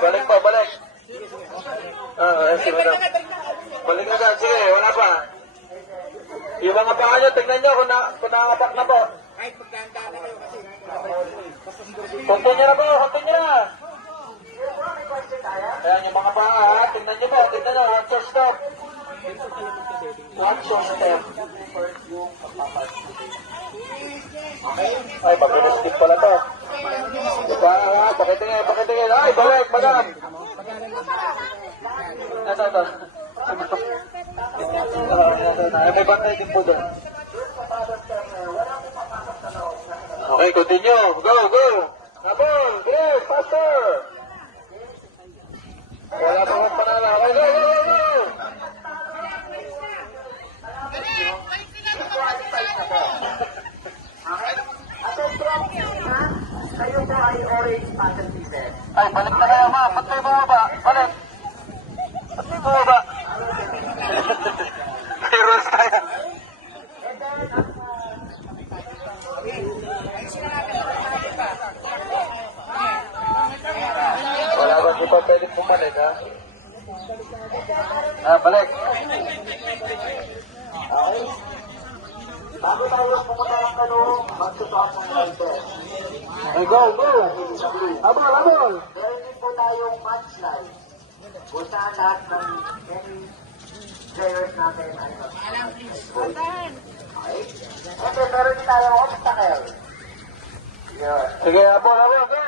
Balik pa, balik. Sige, madam. Balik na dyan, sige, wala pa. Yung mga paa nyo, tignan nyo kung nakapak na po. Ay, pagdaan na kayo kasi. Continue na po, continue na. Ayan yung mga paa, tignan nyo po, tignan nyo, watch your step. Watch your step. Okay? Ay, mag-skip pala to. Diba, pakitingin. Ay, balik, madam. Ito. Ay, may bantay din po doon. Okay, continue. Go. Nabol, yes, faster. Wala pa akong panala. Okay, go. Kayo po ay orange pattern pieces. Ay, balik na kayo, ma. Ba't kayo bumaba? Balik. Ba't kayo bumaba? May rules tayo. Wala ba di pa pwedeng bumalik, ha? Balik. Okay? Bago tayo pumunta ng tanong, magsusuot ng helmet. Hey, go. Habol. Meron din po tayong match line. Kung saan lahat ng many players natin ay mag-sport. Okay? Okay, meron din tayong obstacle. Yun. Sige, habol, go.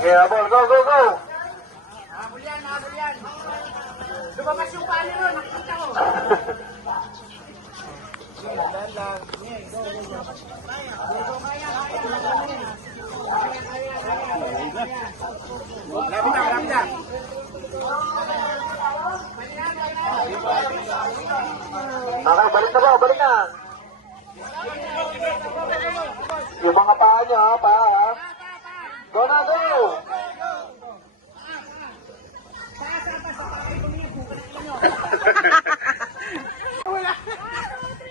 Sige, habol, go. Habol yan. Lumabas yung pali ron, nakita ko. Lapit na. Okay, balik na. Yung mga paa nyo, ha? Go na, go!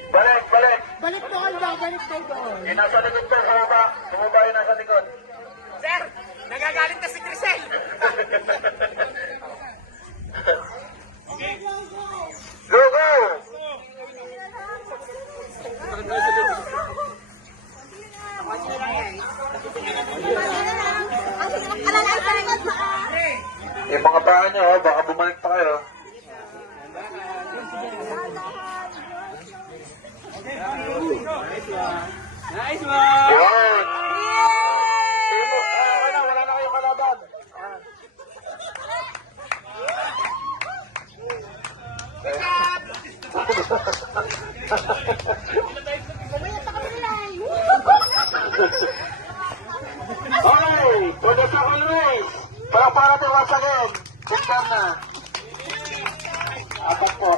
Balik. Balik doon. Yung nasa likod ko, bumaba yung nasa likod. Sir, nagagalit na si Crisel. Go! Yung mga paa nyo, baka bumalik pa kayo. Nice one. Yan! Wala na kayong kalaban. Okay, for the second race, para natin once again, tingnan na. Apat po.